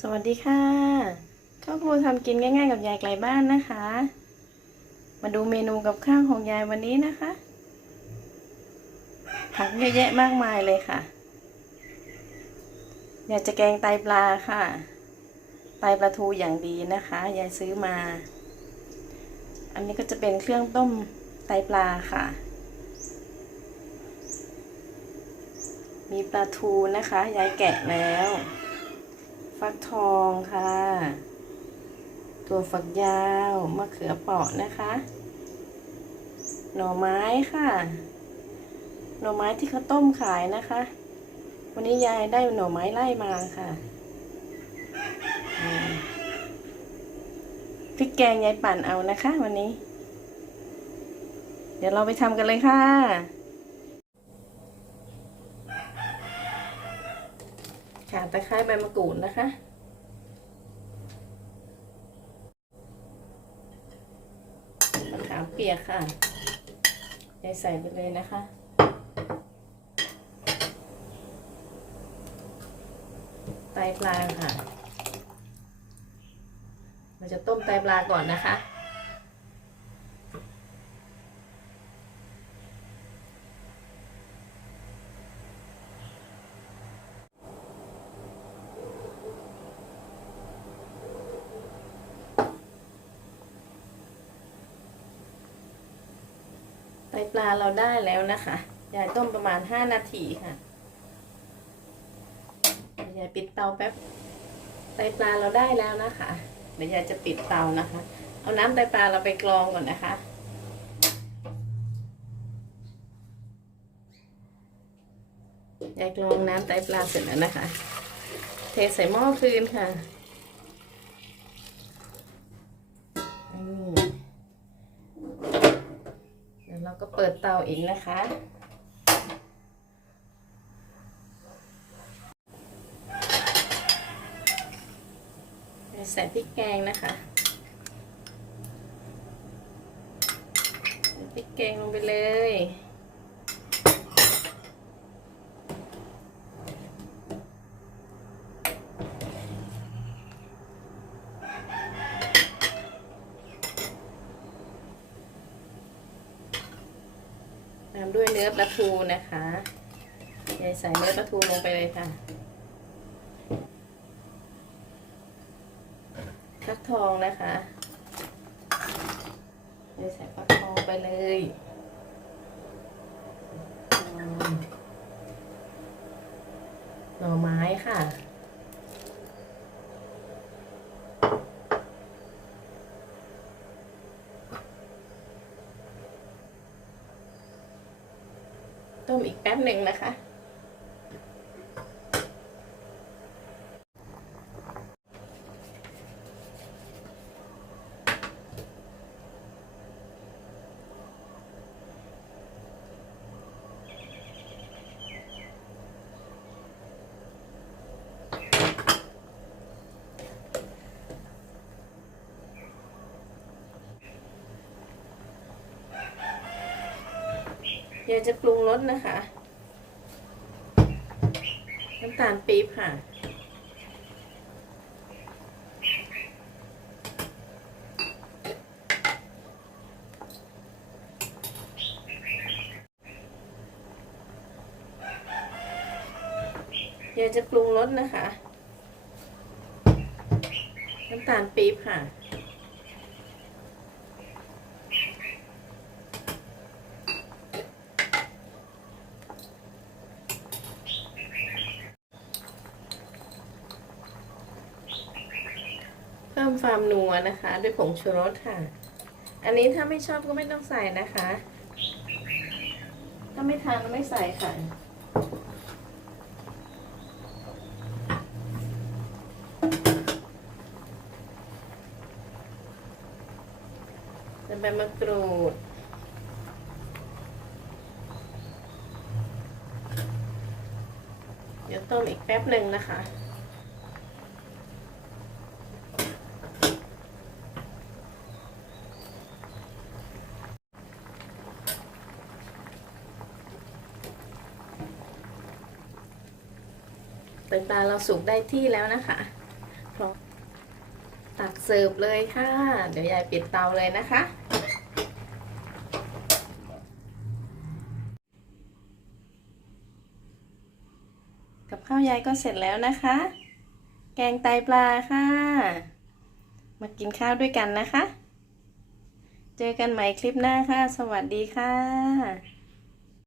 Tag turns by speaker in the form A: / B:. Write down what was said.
A: สวัสดีค่ะข้าวครัวทำกินง่าย ๆ กับยายไกลบ้านนะคะ มาดูเมนูกับข้าวของยายวันนี้นะคะ ผักเยอะแยะมากมายเลยค่ะยายจะแกงไตปลาค่ะ ไตปลาทูอย่างดีนะคะ ยายซื้อมา อันนี้ก็จะเป็นเครื่องต้มไตปลาค่ะ มีปลาทูนะคะ ยายแกะแล้ว ทองค่ะ ตัวฝักยาวมะเขือเปาะนะคะ หน่อไม้ค่ะ หน่อไม้ที่เขาต้มขายนะคะ วันนี้ยายได้หน่อไม้ไล่มาค่ะพริกแกงยายปั่นเอานะคะ วันนี้ เดี๋ยวเราไปทำกันเลยค่ะ ข่าตะไคร้ใบมะกรูดนะคะ มะขามเปียกค่ะยายใส่ไปเลยนะคะไตปลาค่ะ เราจะต้มไตปลาก่อนนะคะ ไตปลาเราได้แล้วนะคะยายต้มประมาณ 5 นาทีค่ะยายปิดเตาแป๊บไตปลาเราได้แล้วนะคะเดี๋ยวยายจะปิดเตานะคะ เอาน้ำไตปลาเราไปกรองก่อนนะคะยายกรองน้ำไตปลาเสร็จแล้วนะคะ เทใส่หม้อคืนค่ะอืม เดี๋ยวเราก็เปิดเตาอีกนะคะ ใส่พริกแกงนะคะใส่พริกแกงลงไปเลย ด้วยเนื้อปลาทูนะคะยายใส่เนื้อปลาทูลงไปเลยค่ะฟักทองนะคะยายใส่ฟักทองไปเลยหน่อไม้ค่ะ มอีกแป๊บหนึ่งนะคะ ดี๋ยวจะปรุงรสนะคะ น้ำตาลปี๊บค่ะ เดี๋ยวจะปรุงรสนะคะ น้ำตาลปี๊บค่ะ เพิ่มความนัวนะคะ ด้วยผงชูรสค่ะ อันนี้ถ้าไม่ชอบก็ไม่ต้องใส่นะคะ ถ้าไม่ทานก็ไม่ใส่ค่ะจะใบมะกรูดเดี๋ยวต้มอีกแป๊บหนึ่งนะคะ ต่างๆเราสุกได้ที่แล้วนะคะพร้อมตักเสิร์ฟเลยค่ะ เดี๋ยวยายปิดเตาเลยนะคะ กับข้าวยายก็เสร็จแล้วนะคะ แกงไตปลาค่ะ มากินข้าวด้วยกันนะคะ เจอกันใหม่คลิปหน้าค่ะ สวัสดีค่ะ